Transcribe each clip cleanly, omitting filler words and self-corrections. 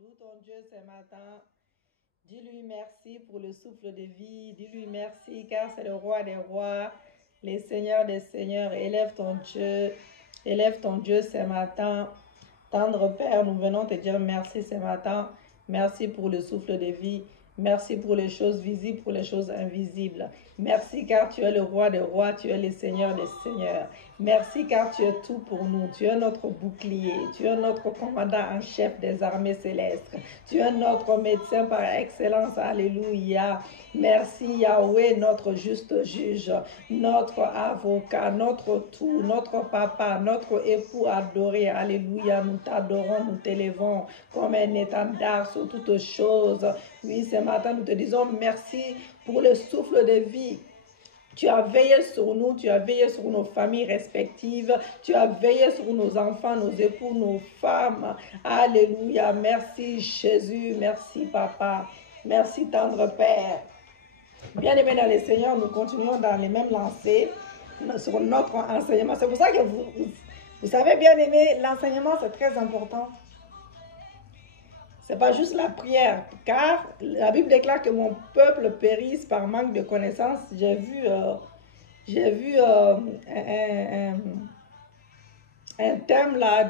Loue ton Dieu ce matin. Dis-lui merci pour le souffle de vie. Dis-lui merci car c'est le roi des rois, les seigneurs des seigneurs. Élève ton Dieu. Élève ton Dieu ce matin. Tendre Père, nous venons te dire merci ce matin. Merci pour le souffle de vie. Merci pour les choses visibles, pour les choses invisibles. Merci car tu es le roi des rois, tu es le seigneur des seigneurs. Merci car tu es tout pour nous. Tu es notre bouclier. Tu es notre commandant en chef des armées célestes. Tu es notre médecin par excellence. Alléluia. Merci Yahweh, notre juste juge, notre avocat, notre tout, notre papa, notre époux adoré. Alléluia. Nous t'adorons, nous t'élevons comme un étendard sur toutes choses. Oui, ce matin, nous te disons merci pour le souffle de vie. Tu as veillé sur nous, tu as veillé sur nos familles respectives, tu as veillé sur nos enfants, nos époux, nos femmes. Alléluia. Merci Jésus, merci Papa, merci tendre Père. Bien-aimés dans les Seigneurs, nous continuons dans les mêmes lancées sur notre enseignement. C'est pour ça que vous savez, bien-aimés, l'enseignement c'est très important. Ce n'est pas juste la prière, car la Bible déclare que mon peuple périsse par manque de connaissances. J'ai vu un thème là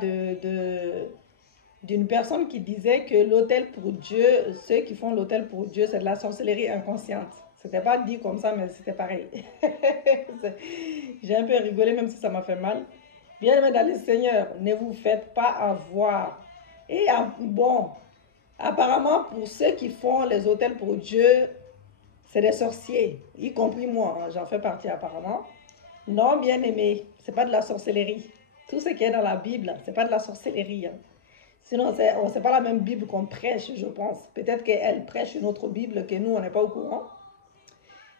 d'une personne qui disait que l'autel pour Dieu, ceux qui font l'autel pour Dieu, c'est de la sorcellerie inconsciente. C'était pas dit comme ça, mais c'était pareil. J'ai un peu rigolé, même si ça m'a fait mal. Bien-aimés dans le Seigneur, ne vous faites pas avoir. Et bon, apparemment, pour ceux qui font les autels pour Dieu, c'est des sorciers, y compris moi, hein, j'en fais partie apparemment. Non, bien-aimé, c'est pas de la sorcellerie. Tout ce qui est dans la Bible, c'est pas de la sorcellerie. Hein. Sinon, c'est pas la même Bible qu'on prêche, je pense. Peut-être qu'elle prêche une autre Bible que nous, on n'est pas au courant.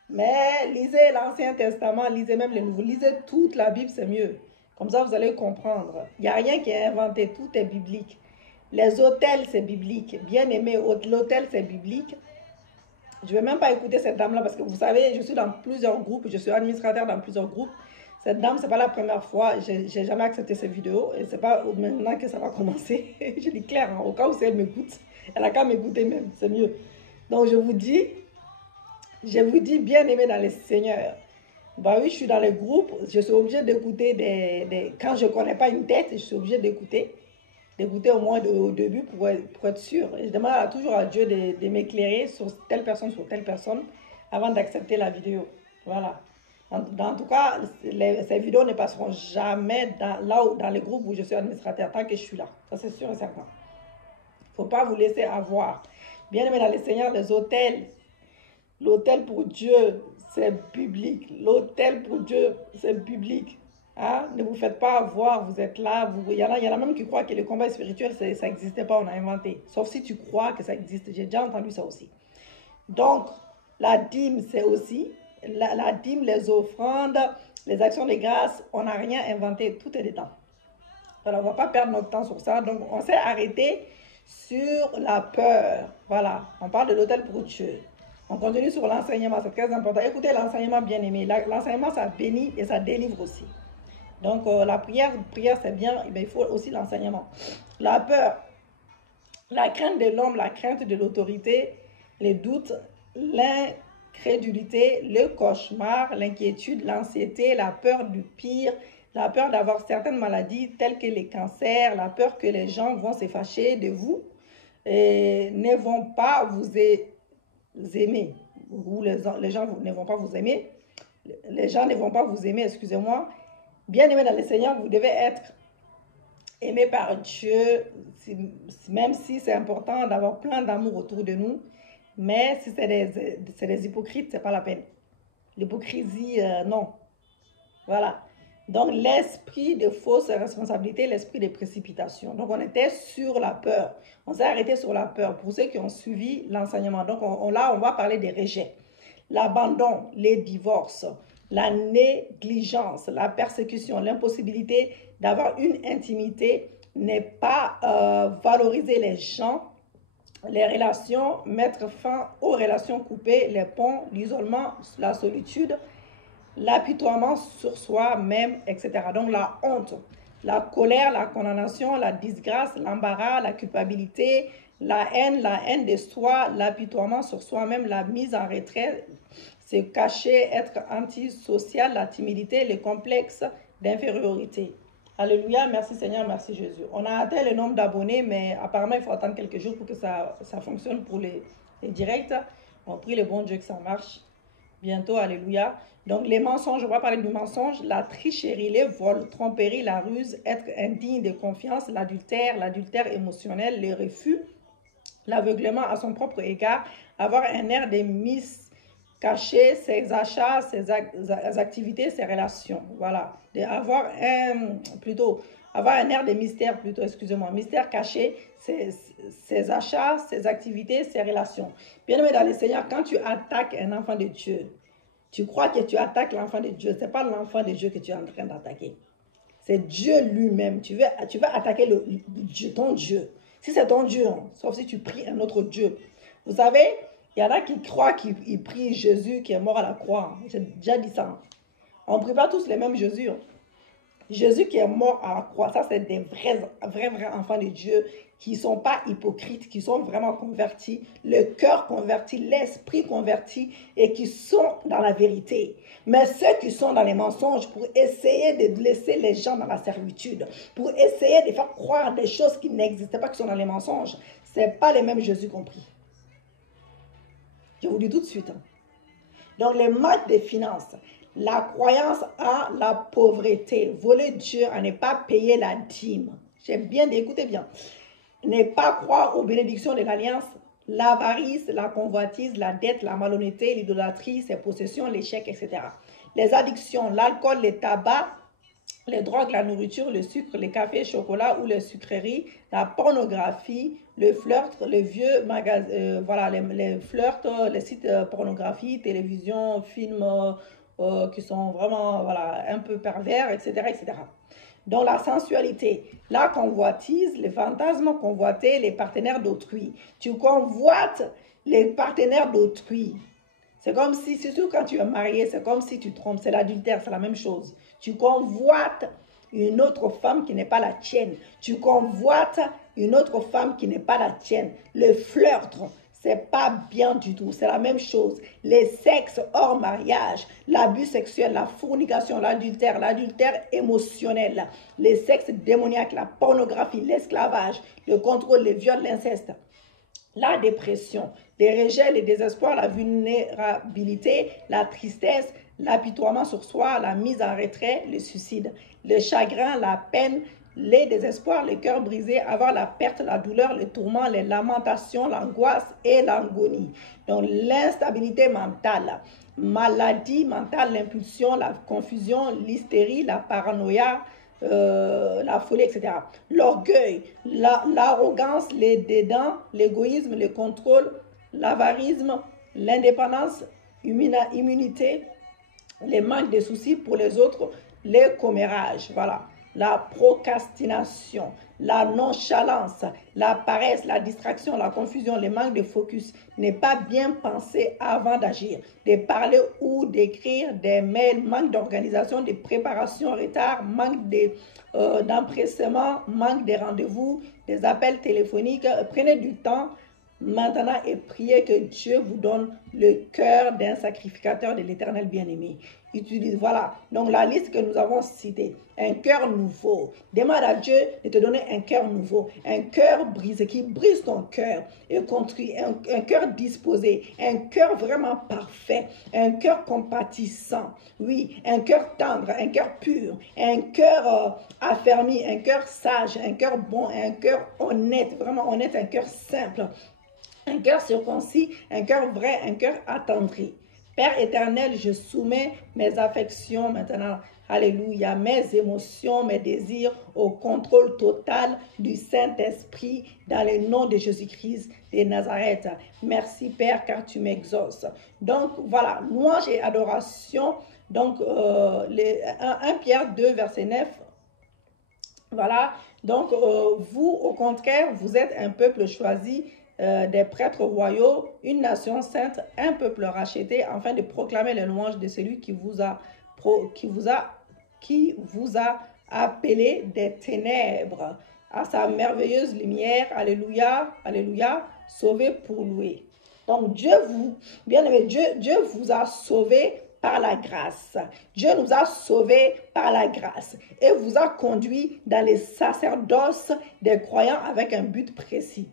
Mais lisez l'Ancien Testament, lisez même les Nouveaux. Lisez toute la Bible, c'est mieux. Comme ça, vous allez comprendre. Il n'y a rien qui est inventé, tout est biblique. Les autels, c'est biblique. Bien aimé, l'autel, c'est biblique. Je ne vais même pas écouter cette dame-là parce que vous savez, je suis dans plusieurs groupes, je suis administrateur dans plusieurs groupes. Cette dame, ce n'est pas la première fois, je n'ai jamais accepté ces vidéos et ce n'est pas maintenant que ça va commencer. Je dis clair, hein, au cas où si elle m'écoute, elle n'a qu'à m'écouter même, c'est mieux. Donc je vous dis, bien aimé dans les Seigneurs. Bah oui, je suis dans les groupes, je suis obligée d'écouter quand je ne connais pas une tête, je suis obligée d'écouter au moins au début pour être sûr. Et je demande toujours à Dieu de m'éclairer sur telle personne avant d'accepter la vidéo. Voilà. En tout cas, ces vidéos ne passeront jamais dans les groupes où je suis administrateur tant que je suis là. Ça, c'est sûr et certain. Il ne faut pas vous laisser avoir. Bien aimé dans les Seigneurs, les hôtels. L'autel pour Dieu, c'est biblique. L'autel pour Dieu, c'est biblique. Hein? Ne vous faites pas avoir, vous êtes là. Il y en a même qui croient que le combat spirituel, ça n'existait pas, on a inventé. Sauf si tu crois que ça existe. J'ai déjà entendu ça aussi. Donc, la dîme, c'est aussi, la dîme, les offrandes, les actions de grâce, on n'a rien inventé, tout est dedans. Alors, on ne va pas perdre notre temps sur ça. Donc, on s'est arrêté sur la peur. Voilà, on parle de l'autel pour Dieu. On continue sur l'enseignement, c'est très important. Écoutez l'enseignement bien aimé. L'enseignement, ça bénit et ça délivre aussi. Donc, la prière c'est bien, mais il faut aussi l'enseignement. La peur, la crainte de l'homme, la crainte de l'autorité, les doutes, l'incrédulité, le cauchemar, l'inquiétude, l'anxiété, la peur du pire, la peur d'avoir certaines maladies telles que les cancers, la peur que les gens vont se fâcher de vous et ne vont pas vous aimer, ou les gens ne vont pas vous aimer, les gens ne vont pas vous aimer, excusez-moi. Bien aimé dans le Seigneur, vous devez être aimé par Dieu, même si c'est important d'avoir plein d'amour autour de nous, mais si c'est des hypocrites, c'est pas la peine. L'hypocrisie, non. Voilà. Donc, l'esprit de fausse responsabilité, l'esprit de précipitation. Donc, on était sur la peur. On s'est arrêté sur la peur pour ceux qui ont suivi l'enseignement. Donc, là, on va parler des rejets. L'abandon, les divorces, la négligence, la persécution, l'impossibilité d'avoir une intimité, n'est pas valoriser les gens, les relations, mettre fin aux relations coupées, les ponts, l'isolement, la solitude, l'apitoiement sur soi-même, etc. Donc la honte. la colère, la condamnation, la disgrâce, l'embarras, la culpabilité, la haine de soi, l'apitoiement sur soi-même, la mise en retrait, se cacher, être antisocial, la timidité, les complexes d'infériorité. Alléluia, merci Seigneur, merci Jésus. On a atteint le nombre d'abonnés, mais apparemment il faut attendre quelques jours pour que ça fonctionne pour les directs. On prie le bon Dieu que ça marche bientôt, alléluia. Donc les mensonges, on va parler du mensonge, la tricherie, les vols, tromperie, la ruse, être indigne de confiance, l'adultère émotionnel, le refus, l'aveuglement à son propre égard, avoir un air de mise cacher ses achats, ses activités, ses relations. Voilà. Avoir un air de mystère, plutôt, excusez-moi, mystère caché, ses achats, ses activités, ses relations. Bien aimé dans le Seigneur, quand tu attaques un enfant de Dieu, tu crois que tu attaques l'enfant de Dieu. Ce n'est pas l'enfant de Dieu que tu es en train d'attaquer. C'est Dieu lui-même. Tu veux attaquer ton Dieu. Si c'est ton Dieu, hein, sauf si tu pries un autre Dieu. Vous savez, il y en a qui croient qu'ils prient Jésus qui est mort à la croix. J'ai déjà dit ça. On ne prie pas tous les mêmes Jésus. Hein. Jésus qui est mort à la croix, ça c'est des vrais enfants de Dieu qui ne sont pas hypocrites, qui sont vraiment convertis, le cœur converti, l'esprit converti et qui sont dans la vérité. Mais ceux qui sont dans les mensonges pour essayer de laisser les gens dans la servitude, pour essayer de faire croire des choses qui n'existaient pas, qui sont dans les mensonges, ce n'est pas les mêmes Jésus qu'on prie. Je vous dis tout de suite. Hein. Donc les manques des finances, la croyance à la pauvreté, voler Dieu à ne pas payer la dîme. J'ai bien dit, écoutez bien. Ne pas croire aux bénédictions de l'alliance, l'avarice, la convoitise, la dette, la malhonnêteté, l'idolâtrie, ses possessions, l'échec, etc. Les addictions, l'alcool, les tabacs, les drogues, la nourriture, le sucre, les cafés, chocolat ou les sucreries, la pornographie, le flirt, les vieux magasins, voilà, les flirts, les sites pornographie, télévision, films qui sont vraiment voilà, un peu pervers, etc., etc. Donc la sensualité, la convoitise, les fantasmes convoités, les partenaires d'autrui. Tu convoites les partenaires d'autrui. C'est comme si, surtout quand tu es marié, c'est comme si tu trompes, c'est l'adultère, c'est la même chose. Tu convoites une autre femme qui n'est pas la tienne. Tu convoites une autre femme qui n'est pas la tienne. Le flirt, c'est pas bien du tout, c'est la même chose. Les sexes hors mariage, l'abus sexuel, la fornication, l'adultère émotionnel, les sexes démoniaques, la pornographie, l'esclavage, le contrôle, les viols, l'inceste, la dépression, les rejets, le désespoir, la vulnérabilité, la tristesse, l'apitoiement sur soi, la mise en retrait, le suicide, le chagrin, la peine, les désespoirs, le cœur brisé, avoir la perte, la douleur, le tourment, les lamentations, l'angoisse et l'agonie. Donc l'instabilité mentale, maladie mentale, l'impulsion, la confusion, l'hystérie, la paranoïa, la folie, etc. L'orgueil, l'arrogance, les dédains, l'égoïsme, le contrôle, l'avarisme, l'indépendance, immunité, les manques de soucis pour les autres, les commérages, voilà. La procrastination, la nonchalance, la paresse, la distraction, la confusion, le manque de focus, ne pas bien penser avant d'agir, de parler ou d'écrire des mails, manque d'organisation, de préparation en retard, manque d'empressement, manque de rendez-vous, des appels téléphoniques. Prenez du temps maintenant et priez que Dieu vous donne le cœur d'un sacrificateur de l'Éternel bien-aimé. Utilise, voilà, donc la liste que nous avons citée, un cœur nouveau. Demande à Dieu de te donner un cœur nouveau, un cœur brisé, qui brise ton cœur et construit un cœur disposé, un cœur vraiment parfait, un cœur compatissant, oui, un cœur tendre, un cœur pur, un cœur affermi, un cœur sage, un cœur bon, un cœur honnête, vraiment honnête, un cœur simple, un cœur circoncis, un cœur vrai, un cœur attendri. Père éternel, je soumets mes affections maintenant, alléluia, mes émotions, mes désirs au contrôle total du Saint-Esprit dans le nom de Jésus-Christ de Nazareth. Merci Père car tu m'exauces. Donc voilà, louange et adoration. Donc 1 Pierre 2 verset 9. Voilà, donc vous au contraire, vous êtes un peuple choisi, des prêtres royaux, une nation sainte, un peuple racheté, afin de proclamer les louanges de celui qui vous a appelé des ténèbres à sa merveilleuse lumière. Alléluia, alléluia, sauvé pour louer. Donc Dieu vous, bien aimé, Dieu vous a sauvé par la grâce. Dieu nous a sauvés par la grâce et vous a conduit dans les sacerdoces des croyants avec un but précis,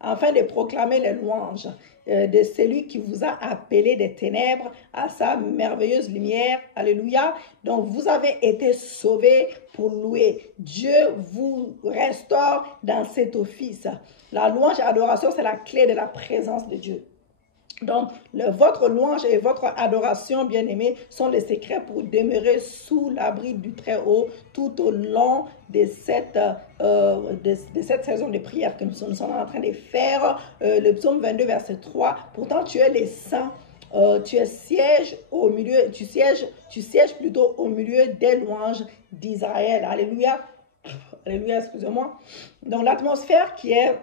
afin de proclamer les louanges de celui qui vous a appelé des ténèbres à sa merveilleuse lumière. Alléluia. Donc vous avez été sauvés pour louer. Dieu vous restaure dans cet office. La louange et l'adoration, c'est la clé de la présence de Dieu. Donc, votre louange et votre adoration, bien-aimés, sont les secrets pour demeurer sous l'abri du Très-Haut tout au long de cette saison de prière que nous sommes en train de faire. Le psaume 22, verset 3. Pourtant, tu es les saints. Tu sièges plutôt au milieu des louanges d'Israël. Alléluia. Alléluia, excusez-moi. Donc, l'atmosphère qui est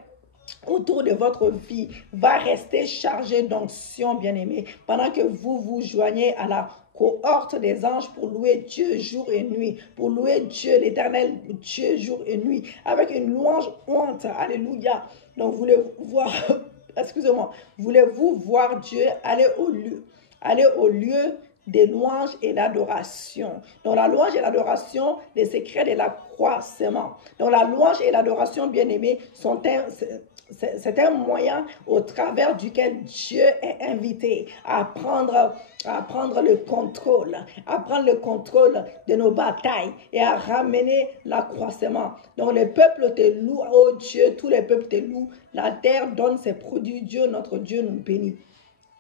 autour de votre vie va rester chargée d'onction, bien-aimé, pendant que vous vous joignez à la cohorte des anges pour louer Dieu jour et nuit, pour louer Dieu, l'éternel Dieu jour et nuit, avec une louange honte. Alléluia. Donc, voulez-vous voir, excusez-moi, voulez-vous voir Dieu aller au lieu des louanges et l'adoration. Donc, la louange et l'adoration, les secrets de l'accroissement. Donc, la louange et l'adoration, bien-aimés, c'est un moyen au travers duquel Dieu est invité à prendre le contrôle de nos batailles et à ramener l'accroissement. Donc, le peuple te loue, oh Dieu, tous les peuples te louent. La terre donne ses produits. Dieu, notre Dieu, nous bénit.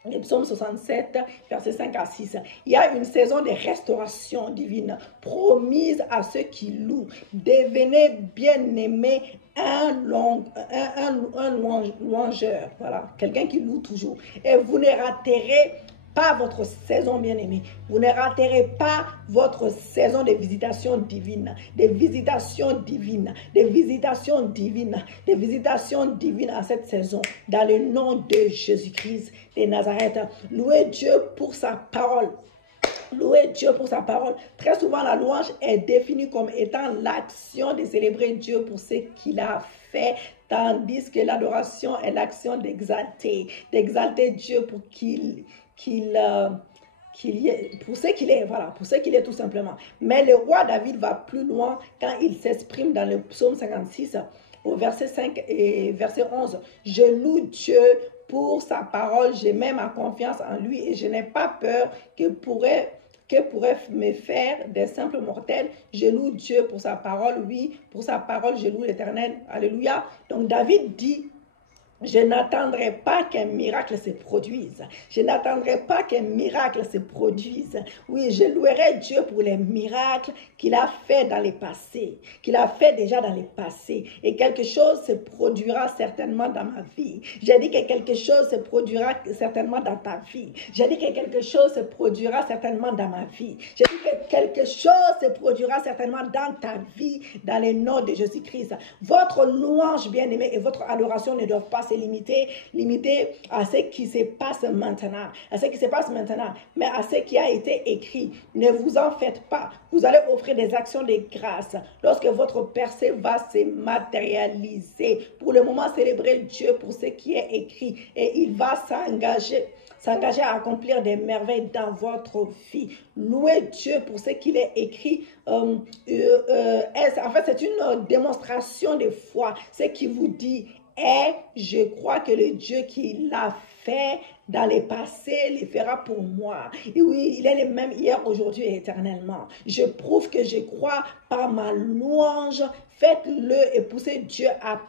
Le psaume 67, versets 5 à 6. Il y a une saison de restauration divine promise à ceux qui louent. Devenez bien-aimés un louangeur. Voilà, quelqu'un qui loue toujours. Et vous ne raterez pas votre saison, bien-aimée. Vous ne raterez pas votre saison de visitation divine, des visitations divines, des visitations divines, des visitations divines à cette saison, dans le nom de Jésus-Christ de Nazareth. Louez Dieu pour sa parole. Louez Dieu pour sa parole. Très souvent, la louange est définie comme étant l'action de célébrer Dieu pour ce qu'il a fait, tandis que l'adoration est l'action d'exalter Dieu pour pour ce qu'il est, voilà, pour ce qu'il est tout simplement. Mais le roi David va plus loin quand il s'exprime dans le psaume 56 au verset 5 et verset 11. Je loue Dieu pour sa parole, je mets ma confiance en lui et je n'ai pas peur que pourrait me faire des simples mortels. Je loue Dieu pour sa parole, oui, pour sa parole, je loue l'Éternel. Alléluia. Donc David dit: je n'attendrai pas qu'un miracle se produise. Je n'attendrai pas qu'un miracle se produise. Oui, je louerai Dieu pour les miracles qu'il a fait dans le passé, qu'il a fait déjà dans le passé. Et quelque chose se produira certainement dans ma vie. J'ai dit que quelque chose se produira certainement dans ta vie. J'ai dit que quelque chose se produira certainement dans ma vie. J'ai dit que quelque chose se produira certainement dans ta vie, dans le nom de Jésus-Christ. Votre louange, bien-aimée, et votre adoration ne doivent pas se limiter à ce qui se passe maintenant, mais à ce qui a été écrit. Ne vous en faites pas. Vous allez offrir des actions de grâce lorsque votre percée va se matérialiser. Pour le moment, célébrez Dieu pour ce qui est écrit et il va s'engager à accomplir des merveilles dans votre vie. Louez Dieu pour ce qu'il est écrit. En fait, c'est une démonstration de foi. Ce qui vous dit: et je crois que le Dieu qui l'a fait dans le passé le fera pour moi. Et oui, il est le même hier, aujourd'hui et éternellement. Je prouve que je crois par ma louange. Faites-le et poussez Dieu à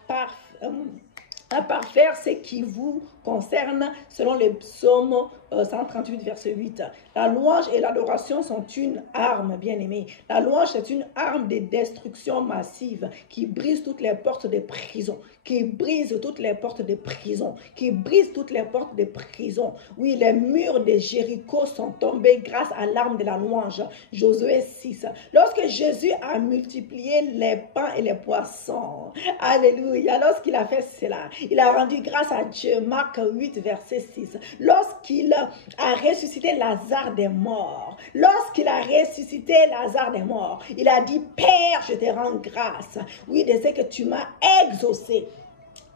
parfaire ce qui vous concerne, selon le psaume 138, verset 8. La louange et l'adoration sont une arme, bien-aimée. La louange, c'est une arme de destruction massive qui brise toutes les portes de prison, qui brise toutes les portes de prison, qui brise toutes les portes de prison. Oui, les murs de Jéricho sont tombés grâce à l'arme de la louange. Josué 6. Lorsque Jésus a multiplié les pains et les poissons, alléluia, lorsqu'il a fait cela, il a rendu grâce à Dieu. Marc 8, verset 6. Lorsqu'il a ressuscité Lazare des morts, lorsqu'il a ressuscité Lazare des morts, il a dit, Père, je te rends grâce, oui, de ce que tu m'as exaucé.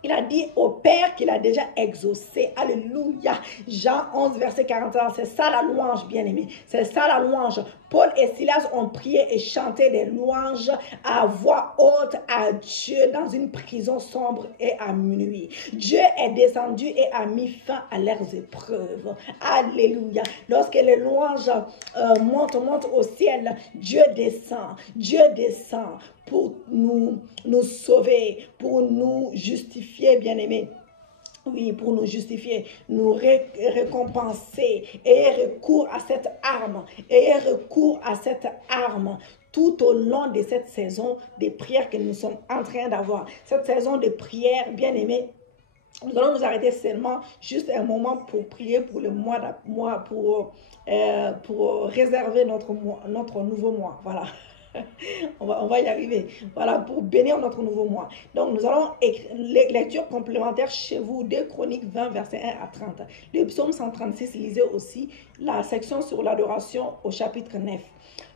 Il a dit au Père qu'il a déjà exaucé. Alléluia. Jean 11, verset 41. C'est ça la louange, bien-aimé. C'est ça la louange. Paul et Silas ont prié et chanté des louanges à voix haute à Dieu dans une prison sombre et à minuit. Dieu est descendu et a mis fin à leurs épreuves. Alléluia. Lorsque les louanges montent au ciel, Dieu descend. Dieu descend pour nous sauver, pour nous justifier, bien-aimés. Oui, pour nous justifier, nous récompenser. Ayez recours à cette arme. Ayez recours à cette arme tout au long de cette saison de prière que nous sommes en train d'avoir. Cette saison de prière, bien-aimés, nous allons nous arrêter seulement juste un moment pour prier pour le mois, pour réserver notre nouveau mois. Voilà. On va y arriver. Voilà, pour bénir notre nouveau mois. Donc, nous allons les lectures complémentaires chez vous, 2 Chroniques 20, versets 1 à 30. Le psaume 136, lisez aussi la section sur l'adoration au chapitre 9.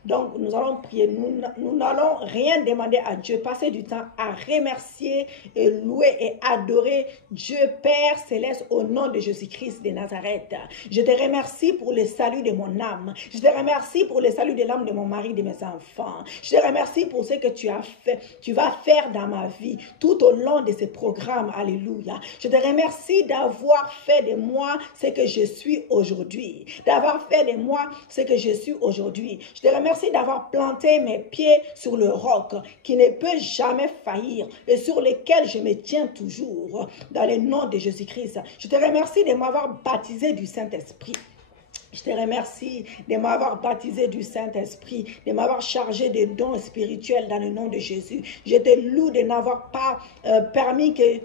Donc, nous allons prier. Nous n'allons rien demander à Dieu. Passer du temps à remercier et louer et adorer Dieu Père Céleste au nom de Jésus-Christ de Nazareth. Je te remercie pour le salut de mon âme. Je te remercie pour le salut de l'âme de mon mari, de mes enfants. Je te remercie pour ce que tu as fait, tu vas faire dans ma vie tout au long de ce programme. Alléluia. Je te remercie d'avoir fait de moi ce que je suis aujourd'hui. D'avoir fait de moi ce que je suis aujourd'hui. Je te remercie d'avoir planté mes pieds sur le roc qui ne peut jamais faillir et sur lequel je me tiens toujours dans le nom de Jésus-Christ. Je te remercie de m'avoir baptisé du Saint-Esprit. Je te remercie de m'avoir baptisé du Saint-Esprit, de m'avoir chargé de dons spirituels dans le nom de Jésus. Je te loue de n'avoir pas permis que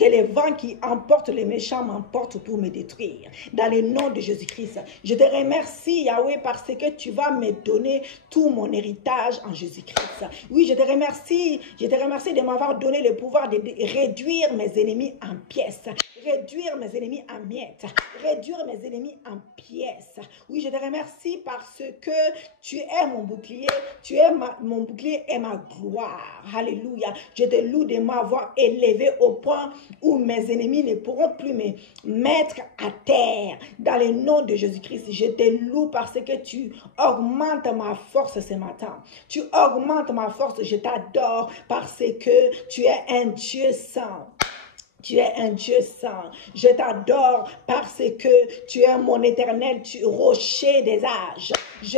les vents qui emportent les méchants m'emportent pour me détruire. Dans le nom de Jésus-Christ, je te remercie, Yahweh, parce que tu vas me donner tout mon héritage en Jésus-Christ. Oui, je te remercie de m'avoir donné le pouvoir de réduire mes ennemis en pièces. Réduire mes ennemis en miettes. Réduire mes ennemis en pièces. Oui, je te remercie parce que tu es mon bouclier. Tu es mon bouclier et ma gloire. Alléluia. Je te loue de m'avoir élevé au point où mes ennemis ne pourront plus me mettre à terre. Dans le nom de Jésus-Christ, je te loue parce que tu augmentes ma force ce matin. Tu augmentes ma force. Je t'adore parce que tu es un Dieu saint. Tu es un Dieu saint. Je t'adore parce que tu es mon éternel rocher des âges. Je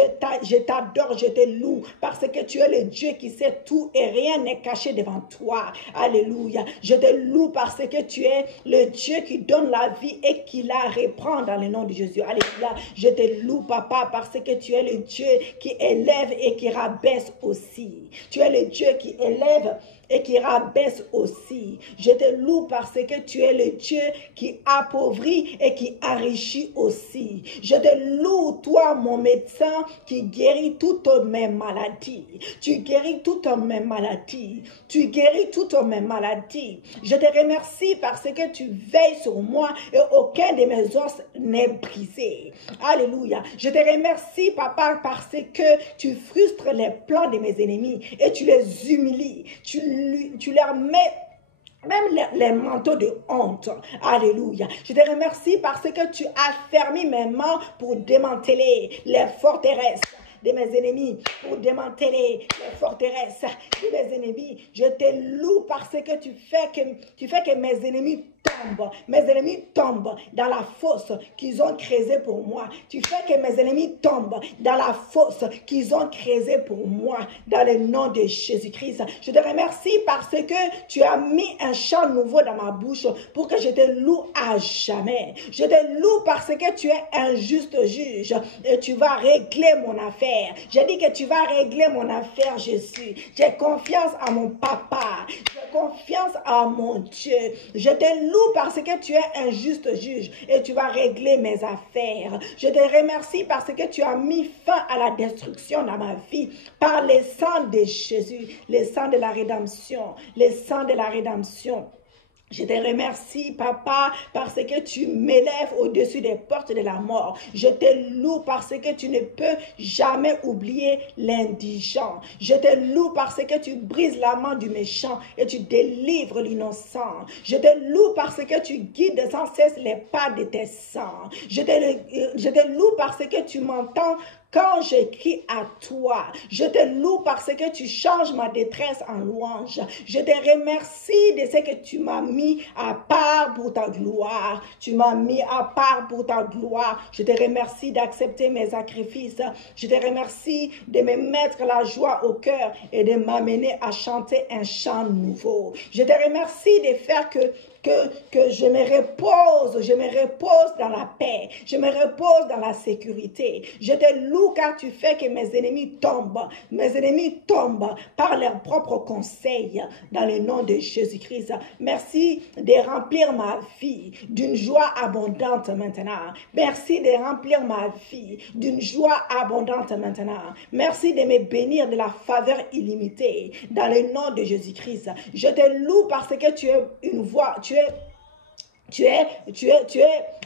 t'adore, je te loue parce que tu es le Dieu qui sait tout et rien n'est caché devant toi. Alléluia. Je te loue parce que tu es le Dieu qui donne la vie et qui la reprend dans le nom de Jésus. Alléluia. Je te loue, papa, parce que tu es le Dieu qui élève et qui rabaisse aussi. Tu es le Dieu qui élève et qui rabaisse aussi. Je te loue parce que tu es le Dieu qui appauvrit et qui enrichit aussi. Je te loue, toi, mon médecin, qui guérit toutes mes maladies. Tu guéris toutes mes maladies. Tu guéris toutes mes maladies. Je te remercie parce que tu veilles sur moi et aucun de mes os n'est brisé. Alléluia. Je te remercie, papa, parce que tu frustres les plans de mes ennemis et tu les humilies. Tu leur mets même les manteaux de honte. Alléluia. Je te remercie parce que tu as fermé mes mains pour démanteler les forteresses de mes ennemis, pour démanteler les forteresses de mes ennemis. Je te loue parce que tu fais que mes ennemis tombent. Mes ennemis tombent dans la fosse qu'ils ont creusée pour moi. Tu fais que mes ennemis tombent dans la fosse qu'ils ont creusée pour moi. Dans le nom de Jésus-Christ. Je te remercie parce que tu as mis un chant nouveau dans ma bouche pour que je te loue à jamais. Je te loue parce que tu es un juste juge et tu vas régler mon affaire. J'ai dit que tu vas régler mon affaire, Jésus. J'ai confiance à mon papa. J'ai confiance à mon Dieu. Je te loue parce que tu es un juste juge et tu vas régler mes affaires. Je te remercie parce que tu as mis fin à la destruction dans ma vie par le sang de Jésus, le sang de la rédemption, le sang de la rédemption. Je te remercie, papa, parce que tu m'élèves au-dessus des portes de la mort. Je te loue parce que tu ne peux jamais oublier l'indigent. Je te loue parce que tu brises la main du méchant et tu délivres l'innocent. Je te loue parce que tu guides sans cesse les pas de tes saints. Je te loue parce que tu m'entends quand j'écris à toi. Je te loue parce que tu changes ma détresse en louange. Je te remercie de ce que tu m'as mis à part pour ta gloire. Tu m'as mis à part pour ta gloire. Je te remercie d'accepter mes sacrifices. Je te remercie de me mettre la joie au cœur et de m'amener à chanter un chant nouveau. Je te remercie de faire que je me repose dans la paix, je me repose dans la sécurité. Je te loue car tu fais que mes ennemis tombent par leurs propres conseils dans le nom de Jésus-Christ. Merci de remplir ma vie d'une joie abondante maintenant. Merci de remplir ma vie d'une joie abondante maintenant. Merci de me bénir de la faveur illimitée dans le nom de Jésus-Christ. Je te loue parce que tu es une voix, tu es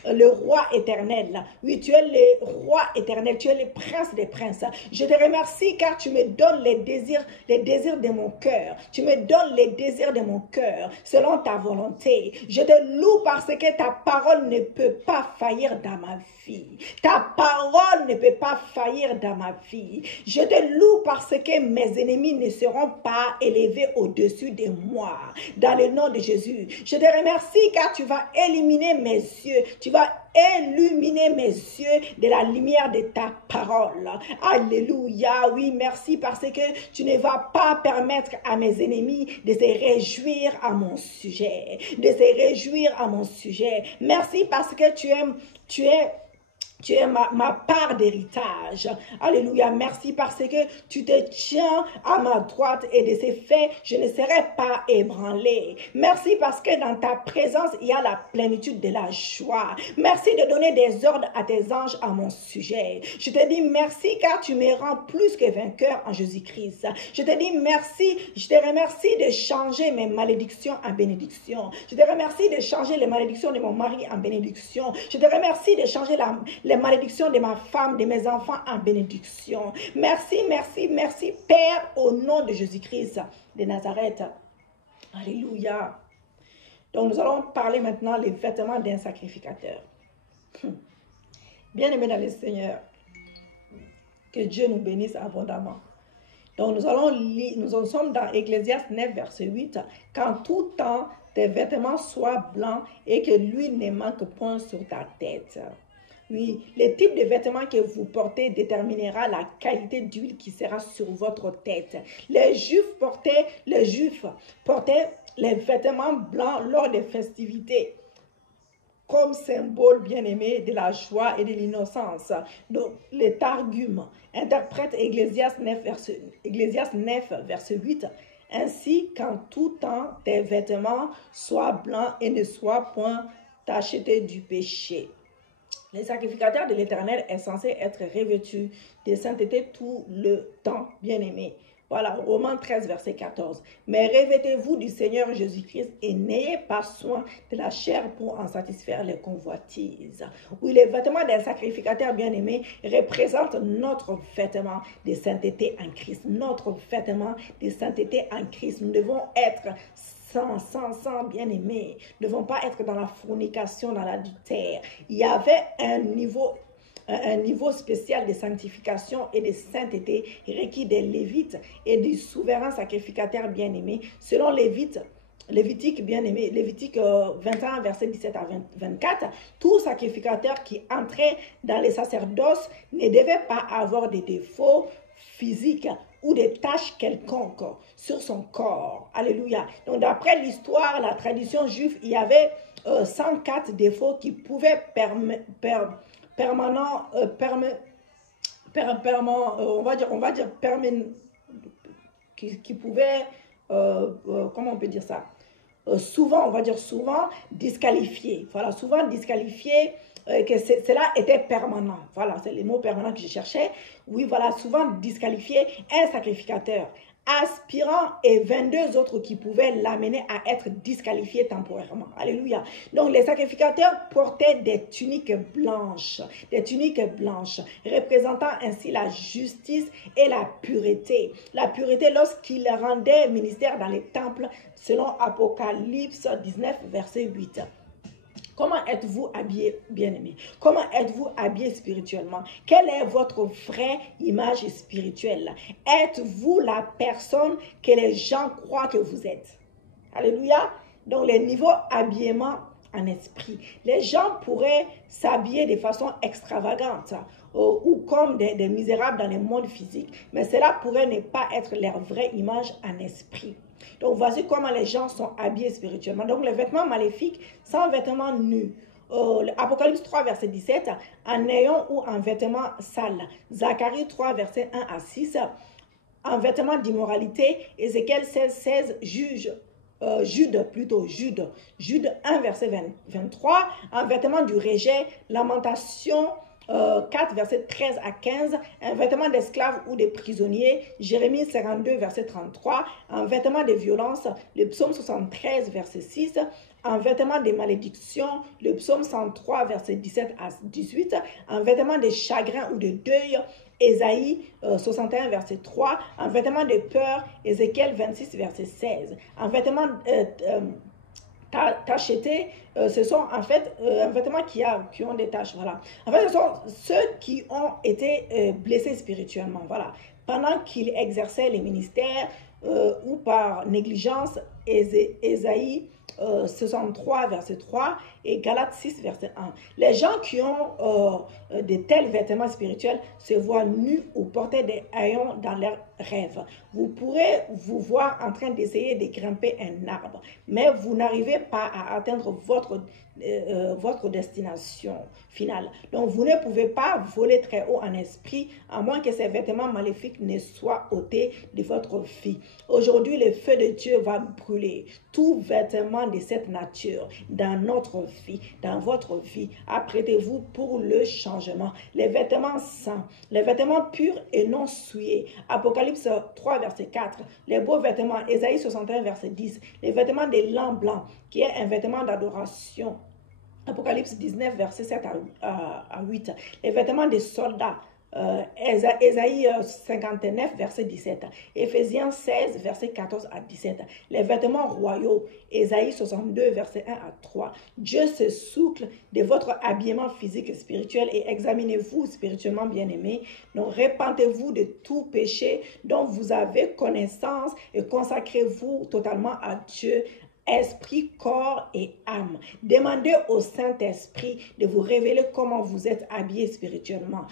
le roi éternel. Oui, tu es le roi éternel. Tu es le prince des princes. Je te remercie car tu me donnes les désirs de mon cœur. Tu me donnes les désirs de mon cœur selon ta volonté. Je te loue parce que ta parole ne peut pas faillir dans ma vie. Ta parole ne peut pas faillir dans ma vie. Je te loue parce que mes ennemis ne seront pas élevés au-dessus de moi. Dans le nom de Jésus. Je te remercie car tu vas éliminer mes yeux. Tu vas illuminer mes yeux de la lumière de ta parole. Alléluia. Oui, merci parce que tu ne vas pas permettre à mes ennemis de se réjouir à mon sujet. De se réjouir à mon sujet. Merci parce que tu es ma part d'héritage. Alléluia. Merci parce que tu te tiens à ma droite et de ces faits, je ne serai pas ébranlé. Merci parce que dans ta présence, il y a la plénitude de la joie. Merci de donner des ordres à tes anges à mon sujet. Je te dis merci car tu me rends plus que vainqueur en Jésus-Christ. Je te dis merci. Je te remercie de changer mes malédictions en bénédictions. Je te remercie de changer les malédictions de mon mari en bénédiction. Je te remercie de changer les malédictions de ma femme, de mes enfants en bénédiction. Merci, merci, merci, Père, au nom de Jésus-Christ de Nazareth. Alléluia. Donc, nous allons parler maintenant les vêtements d'un sacrificateur. Bien-aimés dans le Seigneur, que Dieu nous bénisse abondamment. Donc, nous en sommes dans Ecclésiaste 9, verset 8. Qu'en tout temps, tes vêtements soient blancs et que l'huile ne manque point sur ta tête. Oui, le type de vêtements que vous portez déterminera la qualité d'huile qui sera sur votre tête. Les Juifs portaient les vêtements blancs lors des festivités, comme symbole bien-aimé de la joie et de l'innocence. Donc, les Targum interprètent Ecclésiaste 9, verset 8. Ainsi qu'en tout temps, tes vêtements soient blancs et ne soient point tachetés du péché. Le sacrificateur de l'Éternel est censé être revêtu de sainteté tout le temps, bien-aimé. Voilà, Romains 13, verset 14. Mais revêtez-vous du Seigneur Jésus-Christ et n'ayez pas soin de la chair pour en satisfaire les convoitises. Oui, les vêtements d'un sacrificateur bien-aimé représentent notre vêtement de sainteté en Christ. Notre vêtement de sainteté en Christ. Nous devons être sans bien-aimés. Nous ne devons pas être dans la fornication, dans l'adultère. Il y avait un niveau spécial de sanctification et de sainteté requis des Lévites et du souverain sacrificateur bien-aimé. Selon Lévitique bien-aimé, Lévitique 21, verset 17 à 24, tout sacrificateur qui entrait dans les sacerdoces ne devait pas avoir de défauts physiques ou des taches quelconques sur son corps. Alléluia. Donc, d'après l'histoire, la tradition juive, il y avait 104 défauts qui pouvaient qui pouvaient, comment on peut dire ça? Souvent disqualifié. Voilà, souvent disqualifié, que cela était permanent. Voilà, c'est le mot permanent que je cherchais. Oui, voilà, souvent disqualifié un sacrificateur aspirant et 22 autres qui pouvaient l'amener à être disqualifié temporairement. Alléluia. Donc les sacrificateurs portaient des tuniques blanches, représentant ainsi la justice et la pureté. La pureté lorsqu'ils rendaient ministère dans les temples, selon Apocalypse 19, verset 8. Comment êtes-vous habillé, bien-aimé? Comment êtes-vous habillé spirituellement? Quelle est votre vraie image spirituelle? Êtes-vous la personne que les gens croient que vous êtes? Alléluia. Donc, les niveaux habillement en esprit. Les gens pourraient s'habiller de façon extravagante ou comme des misérables dans le monde physique, mais cela pourrait ne pas être leur vraie image en esprit. Donc, voici comment les gens sont habillés spirituellement. Donc, les vêtements maléfiques sont vêtements nus. Apocalypse 3, verset 17, en néant ou en vêtements sales. Zacharie 3, verset 1 à 6, en vêtements d'immoralité. Ézéchiel 16, 16, Jude 1, verset 23, en vêtements du rejet. Lamentation 4, verset 13 à 15, un vêtement d'esclave ou de prisonnier, Jérémie 52, verset 33, un vêtement de violence, le psaume 73, verset 6, un vêtement de malédiction, le psaume 103, verset 17 à 18, un vêtement de chagrin ou de deuil, Ésaïe 61, verset 3, un vêtement de peur, Ézéchiel 26, verset 16, un vêtement tacheté, ce sont en fait un vêtement qui ont des taches, voilà. En fait, ce sont ceux qui ont été blessés spirituellement, voilà. Pendant qu'ils exerçaient les ministères ou par négligence, Ésaïe 63, verset 3 et Galates 6, verset 1. Les gens qui ont de tels vêtements spirituels se voient nus ou porter des haillons dans leurs rêves. Vous pourrez vous voir en train d'essayer de grimper un arbre, mais vous n'arrivez pas à atteindre votre destination finale. Donc, vous ne pouvez pas voler très haut en esprit, à moins que ces vêtements maléfiques ne soient ôtés de votre vie. Aujourd'hui, le feu de Dieu va brûler tout vêtement de cette nature dans notre vie, dans votre vie. Apprêtez-vous pour le changement. Les vêtements saints, les vêtements purs et non souillés. Apocalypse 3, verset 4. Les beaux vêtements, Ésaïe 61, verset 10. Les vêtements des lin blancs, qui est un vêtement d'adoration. Apocalypse 19, verset 7 à 8. Les vêtements des soldats. Ésaïe 59, verset 17. Éphésiens 16, verset 14 à 17. Les vêtements royaux. Ésaïe 62, verset 1 à 3. Dieu se soucle de votre habillement physique et spirituel et examinez-vous spirituellement, bien-aimés. Donc, répentez-vous de tout péché dont vous avez connaissance et consacrez-vous totalement à Dieu, esprit, corps et âme. Demandez au Saint-Esprit de vous révéler comment vous êtes habillé spirituellement.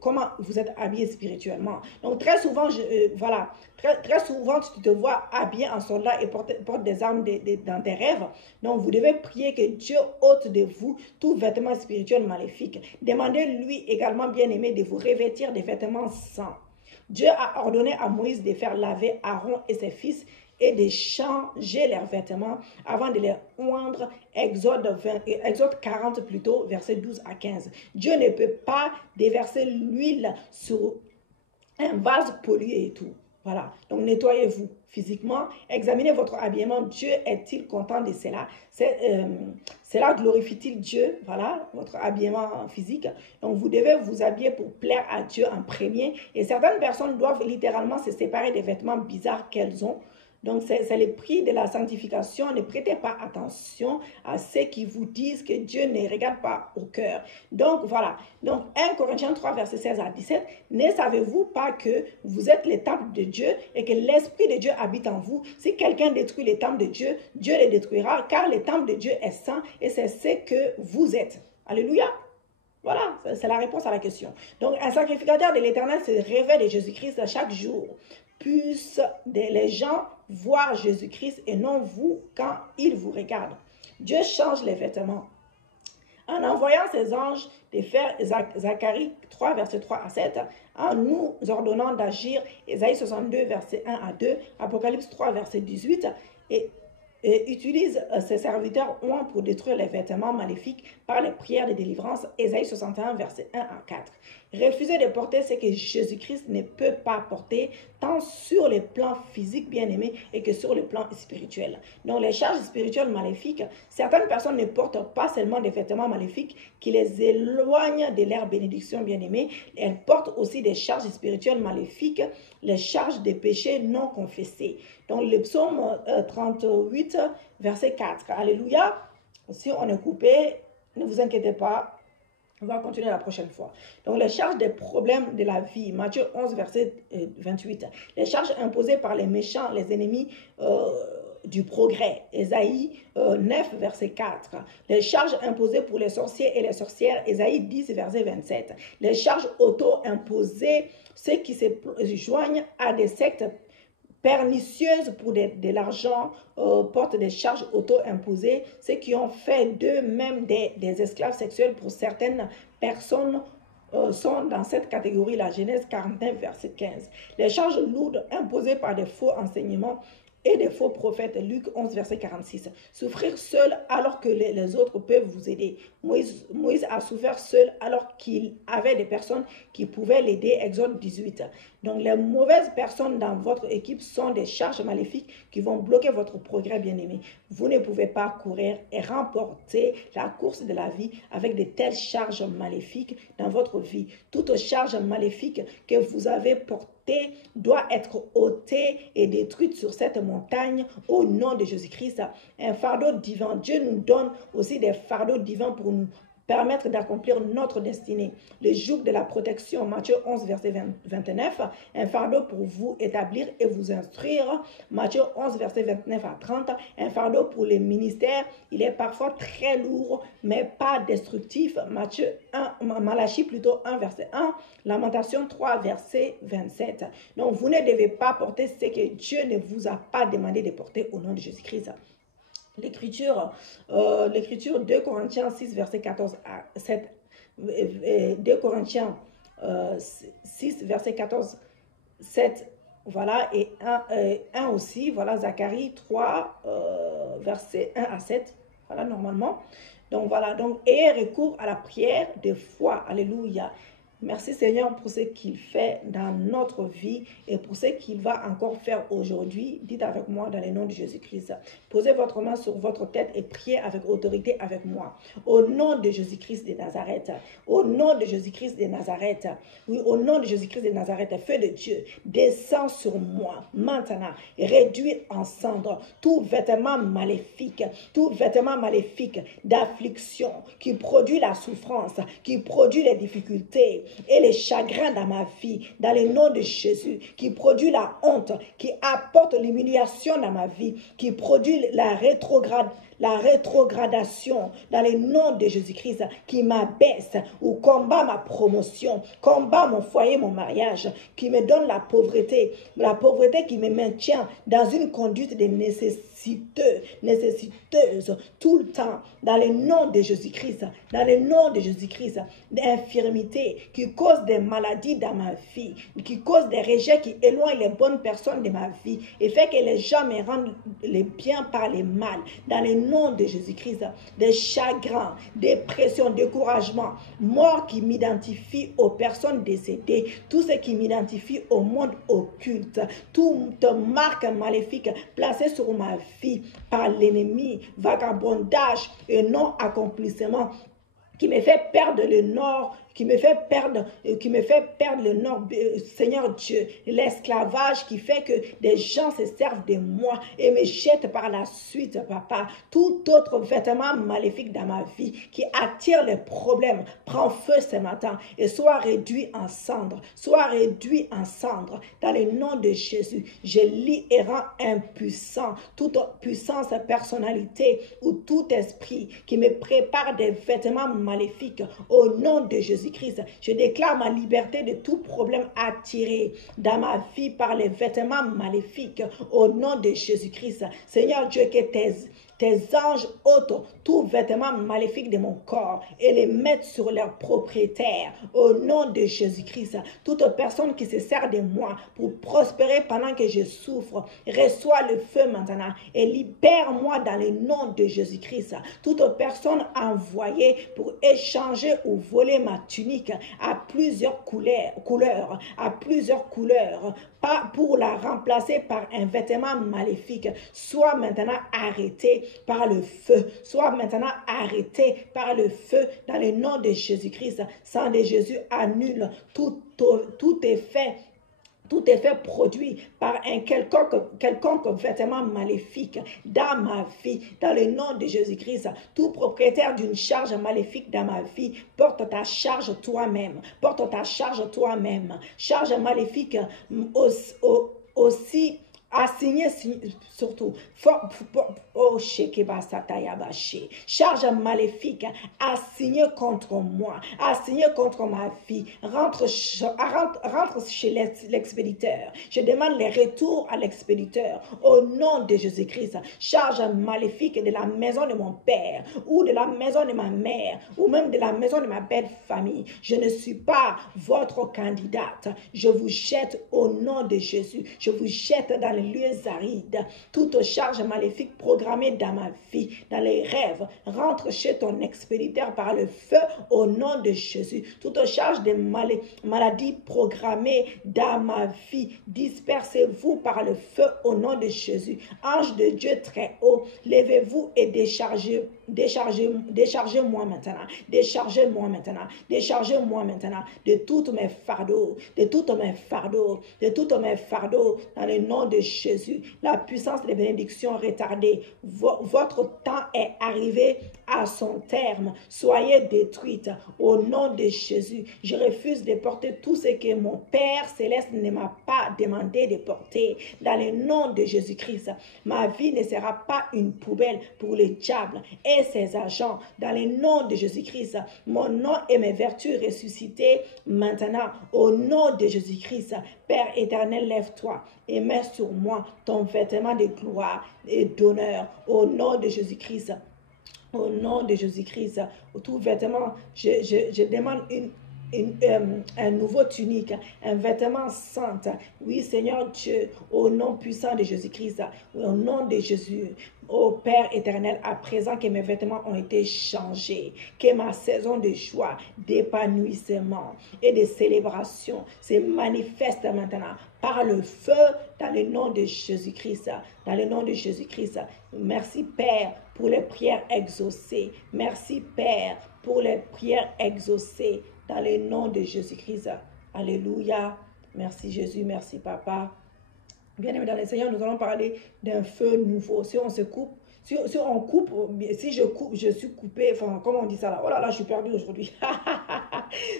Comment vous êtes habillé spirituellement. Donc, très souvent, très souvent, tu te vois habillé en soldat et porte des armes dans tes rêves. Donc, vous devez prier que Dieu ôte de vous tout vêtement spirituel maléfique. Demandez-lui également, bien-aimé, de vous revêtir des vêtements saints. Dieu a ordonné à Moïse de faire laver Aaron et ses fils et de changer leurs vêtements avant de les oindre. Exode 40 plutôt, verset 12 à 15. Dieu ne peut pas déverser l'huile sur un vase pollué et tout. Voilà, donc nettoyez-vous physiquement, examinez votre habillement. Dieu est-il content de cela? Cela glorifie-t-il Dieu? Voilà, votre habillement physique. Donc vous devez vous habiller pour plaire à Dieu en premier. Et certaines personnes doivent littéralement se séparer des vêtements bizarres qu'elles ont. Donc, c'est le prix de la sanctification. Ne prêtez pas attention à ceux qui vous disent que Dieu ne regarde pas au cœur. Donc, voilà. Donc, 1 Corinthiens 3, verset 16 à 17. Ne savez-vous pas que vous êtes le temple de Dieu et que l'Esprit de Dieu habite en vous? Si quelqu'un détruit le temple de Dieu, Dieu le détruira, car le temple de Dieu est saint et c'est ce que vous êtes. Alléluia. Voilà, c'est la réponse à la question. Donc, un sacrificateur de l'Éternel se révèle de Jésus-Christ chaque jour. Puissent les gens voir Jésus-Christ et non vous quand ils vous regardent. Dieu change les vêtements. En envoyant ses anges de faire Zacharie 3, verset 3 à 7, en nous ordonnant d'agir, Ésaïe 62, verset 1 à 2, Apocalypse 3, verset 18, et utilise ses serviteurs pour détruire les vêtements maléfiques par les prières de délivrance, Ésaïe 61, verset 1 à 4. Refusez de porter ce que Jésus-Christ ne peut pas porter, tant sur le plan physique, bien-aimé, et que sur le plan spirituel. Donc, les charges spirituelles maléfiques, certaines personnes ne portent pas seulement des vêtements maléfiques qui les éloignent de leur bénédiction, bien-aimé. Elles portent aussi des charges spirituelles maléfiques, les charges des péchés non confessés. Donc, le psaume 38, verset 4. Alléluia. Si on est coupé, ne vous inquiétez pas. On va continuer la prochaine fois. Donc, les charges des problèmes de la vie. Matthieu 11, verset 28. Les charges imposées par les méchants, les ennemis du progrès. Ésaïe 9, verset 4. Les charges imposées pour les sorciers et les sorcières. Ésaïe 10, verset 27. Les charges auto-imposées, ceux qui se joignent à des sectes pernicieuses pour de l'argent, portent des charges auto-imposées, ceux qui ont fait d'eux-mêmes des esclaves sexuels pour certaines personnes sont dans cette catégorie, la Genèse 49, verset 15. Les charges lourdes imposées par des faux enseignements et des faux prophètes, Luc 11, verset 46. Souffrir seul alors que les autres peuvent vous aider. Moïse a souffert seul alors qu'il avait des personnes qui pouvaient l'aider, Exode 18. Donc, les mauvaises personnes dans votre équipe sont des charges maléfiques qui vont bloquer votre progrès, bien-aimé. Vous ne pouvez pas courir et remporter la course de la vie avec de telles charges maléfiques dans votre vie. Toute charge maléfique que vous avez portée doit être ôtée et détruite sur cette montagne au nom de Jésus-Christ. Un fardeau divin. Dieu nous donne aussi des fardeaux divins pour nous permettre d'accomplir notre destinée. Le joug de la protection, Matthieu 11, verset 29, un fardeau pour vous établir et vous instruire, Matthieu 11, verset 29 à 30, un fardeau pour les ministères, il est parfois très lourd, mais pas destructif, Malachie plutôt 1, verset 1, Lamentation 3, verset 27. Donc, vous ne devez pas porter ce que Dieu ne vous a pas demandé de porter au nom de Jésus-Christ. L'écriture 2 Corinthiens 6, verset 14 à 7, 2 Corinthiens 6, verset 14, 7, voilà, et 1 aussi, voilà, Zacharie 3, verset 1 à 7, voilà, normalement. Donc, voilà, donc, ayez recours à la prière de foi, alléluia. Merci Seigneur pour ce qu'il fait dans notre vie et pour ce qu'il va encore faire aujourd'hui. Dites avec moi dans le nom de Jésus-Christ. Posez votre main sur votre tête et priez avec autorité avec moi. Au nom de Jésus-Christ de Nazareth. Au nom de Jésus-Christ de Nazareth. Oui, au nom de Jésus-Christ de Nazareth. Feu de Dieu, descends sur moi maintenant. Réduis en cendres tout vêtement maléfique d'affliction qui produit la souffrance, qui produit les difficultés et les chagrins dans ma vie, dans le nom de Jésus, qui produit la honte, qui apporte l'humiliation dans ma vie, qui produit la rétrogradation dans le nom de Jésus-Christ, qui m'abaisse ou combat ma promotion, combat mon foyer, mon mariage, qui me donne la pauvreté qui me maintient dans une conduite de nécessiteuse tout le temps, dans le nom de Jésus-Christ, dans le nom de Jésus-Christ, d'infirmité qui cause des maladies dans ma vie, qui cause des rejets qui éloignent les bonnes personnes de ma vie et fait que les gens me rendent les biens par les mal, dans le nom de Jésus-Christ, des chagrins, dépression, découragement, mort qui m'identifie aux personnes décédées, tout ce qui m'identifie au monde occulte, toute marque maléfique placée sur ma vie par l'ennemi, vagabondage et non-accomplissement, qui me fait perdre le nord, qui me fait perdre le nord, Seigneur Dieu, l'esclavage qui fait que des gens se servent de moi et me jettent par la suite, papa. Tout autre vêtement maléfique dans ma vie qui attire les problèmes, prend feu ce matin et soit réduit en cendres, dans le nom de Jésus. Je lis et rends impuissant toute puissance, personnalité ou tout esprit qui me prépare des vêtements maléfiques au nom de Jésus-Christ. Je déclare ma liberté de tout problème attiré dans ma vie par les vêtements maléfiques au nom de Jésus-Christ. Seigneur Dieu, que tes anges ôtent tout vêtement maléfique de mon corps et les mettent sur leurs propriétaires. Au nom de Jésus-Christ, toute personne qui se sert de moi pour prospérer pendant que je souffre, reçois le feu maintenant et libère-moi dans le nom de Jésus-Christ. Toute personne envoyée pour échanger ou voler ma tunique à plusieurs couleurs, pas pour la remplacer par un vêtement maléfique, soit maintenant arrêté par le feu, soit maintenant arrêté par le feu dans le nom de Jésus-Christ. Sang de Jésus annule tout effet produit par un quelconque vêtement maléfique dans ma vie, dans le nom de Jésus-Christ. Tout propriétaire d'une charge maléfique dans ma vie, porte ta charge toi-même. Porte ta charge toi-même. Charge maléfique aussi assigné surtout charge maléfique assignée contre moi, assignée contre ma vie, rentre chez l'expéditeur. Je demande les retours à l'expéditeur au nom de Jésus-Christ. Charge maléfique de la maison de mon père ou de la maison de ma mère ou même de la maison de ma belle famille. Je ne suis pas votre candidate. Je vous jette au nom de Jésus. Je vous jette dans les lieux arides. Toute charge maléfique programmée dans ma vie, dans les rêves, rentre chez ton expéditeur par le feu au nom de Jésus. Toute charge de maladie programmée dans ma vie, dispersez-vous par le feu au nom de Jésus. Ange de Dieu très haut, levez-vous et déchargez-moi maintenant. Déchargez-moi maintenant. Déchargez-moi maintenant de toutes mes fardeaux, de toutes mes fardeaux, de toutes mes fardeaux dans le nom de Jésus. La puissance des bénédictions retardée. Votre temps est arrivé à son terme. Soyez détruite au nom de Jésus. Je refuse de porter tout ce que mon Père Céleste ne m'a pas demandé de porter. Dans le nom de Jésus-Christ, ma vie ne sera pas une poubelle pour le diable et ses agents. Dans le nom de Jésus-Christ, mon nom et mes vertus ressuscitées maintenant. Au nom de Jésus-Christ, Père éternel, lève-toi et mets sur moi ton vêtement de gloire et d'honneur. Au nom de Jésus-Christ. Au nom de Jésus-Christ, tout vêtement, je demande un nouveau tunique, un vêtement saint. Oui, Seigneur Dieu, au nom puissant de Jésus-Christ, au nom de Jésus, ô Père éternel, à présent que mes vêtements ont été changés, que ma saison de joie, d'épanouissement et de célébration se manifeste maintenant par le feu dans le nom de Jésus-Christ. Dans le nom de Jésus-Christ. Merci Père pour les prières exaucées. Merci Père pour les prières exaucées dans le nom de Jésus-Christ. Alléluia. Merci Jésus, merci Papa. Bien-aimés dans le Seigneur, nous allons parler d'un feu nouveau. Si on se coupe, si on coupe, si je coupe, je suis coupé, enfin, comment on dit ça là? Oh là là, je suis perdu aujourd'hui.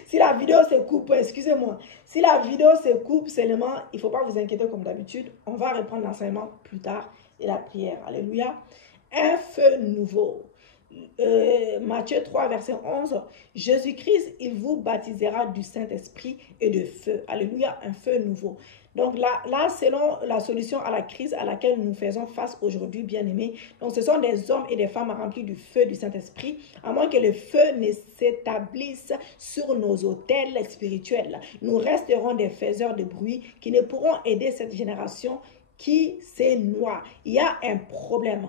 Si la vidéo se coupe, excusez-moi. Si la vidéo se coupe seulement, il ne faut pas vous inquiéter comme d'habitude. On va reprendre l'enseignement plus tard et la prière. Alléluia. Un feu nouveau. Matthieu 3, verset 11. Jésus-Christ, il vous baptisera du Saint-Esprit et de feu. Alléluia, un feu nouveau. Donc là, selon la solution à la crise à laquelle nous faisons face aujourd'hui, bien-aimés, donc ce sont des hommes et des femmes remplis du feu du Saint-Esprit, à moins que le feu ne s'établisse sur nos autels spirituels. Nous resterons des faiseurs de bruit qui ne pourront aider cette génération qui se noie. Il y a un problème.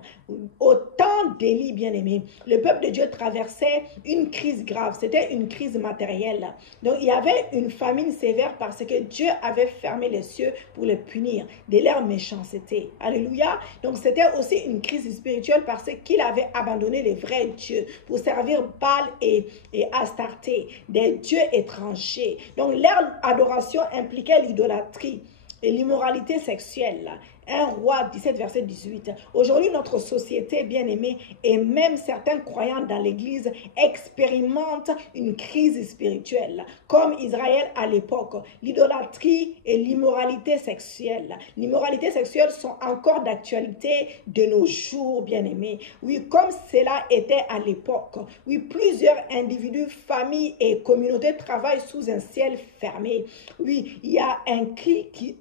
Au temps d'Élie, bien-aimé, le peuple de Dieu traversait une crise grave. C'était une crise matérielle. Donc, il y avait une famine sévère parce que Dieu avait fermé les cieux pour les punir de leur méchanceté. Alléluia. Donc, c'était aussi une crise spirituelle parce qu'il avait abandonné les vrais dieux pour servir Baal et Astarté, des dieux étrangers. Donc, leur adoration impliquait l'idolâtrie et l'immoralité sexuelle. 1 Roi 17, verset 18. Aujourd'hui, notre société bien-aimée et même certains croyants dans l'Église expérimentent une crise spirituelle, comme Israël à l'époque. L'idolâtrie et l'immoralité sexuelle. L'immoralité sexuelle sont encore d'actualité de nos jours, bien-aimés. Oui, comme cela était à l'époque. Oui, plusieurs individus, familles et communautés travaillent sous un ciel fermé. Oui, il y a un cri qui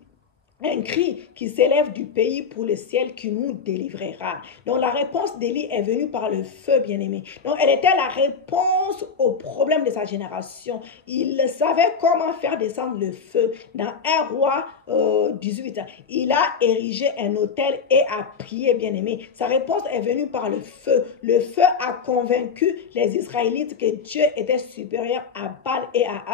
un cri qui s'élève du pays pour le ciel qui nous délivrera. Donc la réponse d'Élie est venue par le feu, bien-aimé. Donc elle était la réponse au problème de sa génération. Il savait comment faire descendre le feu. Dans 1 roi 18, il a érigé un autel et a prié, bien-aimé. Sa réponse est venue par le feu. Le feu a convaincu les Israélites que Dieu était supérieur à Baal et à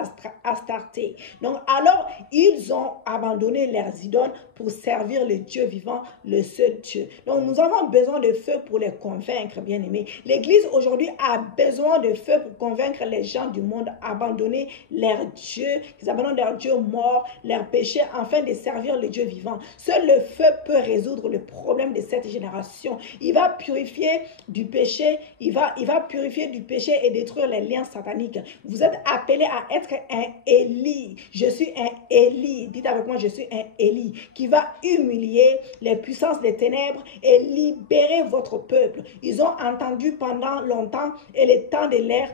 Astarté. Donc alors ils ont abandonné leurs idoles pour servir le Dieu vivant, le seul Dieu. Donc nous avons besoin de feu pour les convaincre, bien-aimés. L'Église aujourd'hui a besoin de feu pour convaincre les gens du monde à abandonner leur Dieu, qu'ils abandonnent leur Dieu mort, leurs péchés, afin de servir le Dieu vivant. Seul le feu peut résoudre le problème de cette génération. Il va purifier du péché, il va purifier du péché et détruire les liens sataniques. Vous êtes appelés à être un Élie. Je suis un Élie. Dites avec moi, je suis un Élie qui va humilier les puissances des ténèbres et libérer votre peuple. Ils ont entendu pendant longtemps et le temps de leur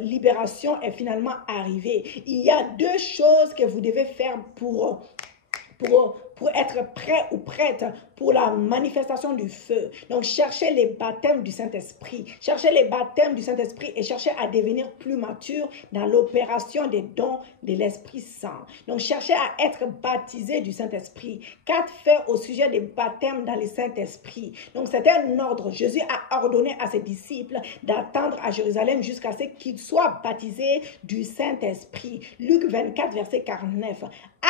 libération est finalement arrivé. Il y a deux choses que vous devez faire pour être prêt ou prête pour la manifestation du feu. Donc, cherchez les baptêmes du Saint-Esprit. Cherchez les baptêmes du Saint-Esprit et cherchez à devenir plus mature dans l'opération des dons de l'Esprit Saint. Donc, cherchez à être baptisé du Saint-Esprit. 4 faits au sujet des baptêmes dans le Saint-Esprit. Donc, c'est un ordre. Jésus a ordonné à ses disciples d'attendre à Jérusalem jusqu'à ce qu'ils soient baptisés du Saint-Esprit. Luc 24, verset 49.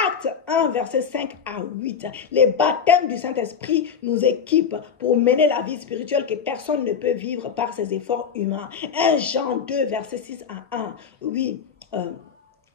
Acte 1, verset 5 à 8. Les baptêmes du Saint-Esprit nous équipent pour mener la vie spirituelle que personne ne peut vivre par ses efforts humains. 1 Jean 2, verset 6 à 1. Oui,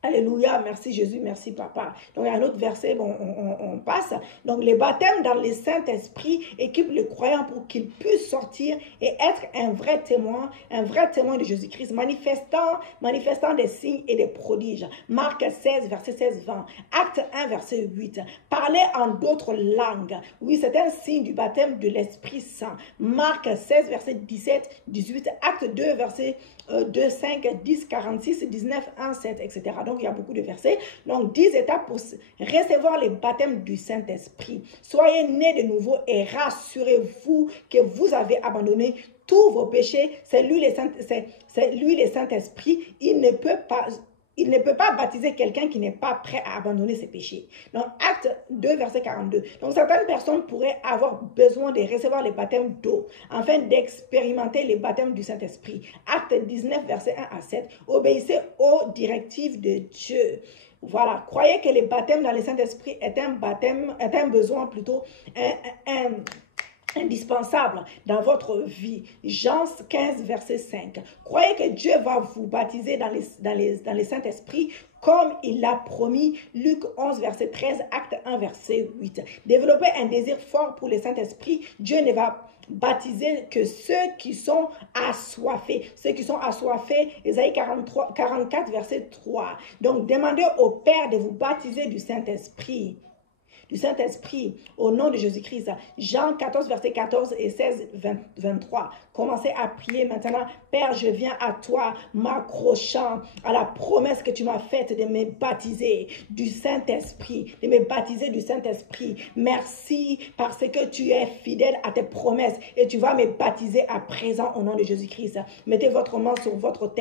alléluia, merci Jésus, merci Papa. Donc, il y a un autre verset, on passe. Donc, les baptêmes dans le Saint-Esprit équipent le croyant pour qu'il puisse sortir et être un vrai témoin de Jésus-Christ, manifestant des signes et des prodiges. Marc 16, verset 16-20. Acte 1, verset 8. Parler en d'autres langues. Oui, c'est un signe du baptême de l'Esprit Saint. Marc 16, verset 17-18. Acte 2, verset 2, 5, 10, 46, 19, 1, 7, etc. Donc, il y a beaucoup de versets. Donc, 10 étapes pour recevoir les baptêmes du Saint-Esprit. Soyez nés de nouveau et rassurez-vous que vous avez abandonné tous vos péchés. C'est lui le Saint-Esprit. Il ne peut pas baptiser quelqu'un qui n'est pas prêt à abandonner ses péchés. Donc, Acte 2, verset 42. Donc, certaines personnes pourraient avoir besoin de recevoir les baptêmes d'eau afin d'expérimenter les baptêmes du Saint-Esprit. Acte 19, verset 1 à 7. Obéissez aux directives de Dieu. Voilà, croyez que les baptêmes dans le Saint-Esprit est un besoin plutôt, indispensable dans votre vie. Jean 15, verset 5. Croyez que Dieu va vous baptiser dans les Saint-Esprit comme il l'a promis. Luc 11, verset 13, Acte 1, verset 8. Développez un désir fort pour le Saint-Esprit. Dieu ne va baptiser que ceux qui sont assoiffés. Ceux qui sont assoiffés, Ésaïe 44, verset 3. Donc, demandez au Père de vous baptiser du Saint-Esprit. Au nom de Jésus-Christ. Jean 14, verset 14 et 16, 23. Commencez à prier maintenant. Père, je viens à toi, m'accrochant à la promesse que tu m'as faite de me baptiser du Saint-Esprit. Merci parce que tu es fidèle à tes promesses et tu vas me baptiser à présent au nom de Jésus-Christ. Mettez votre main sur votre tête.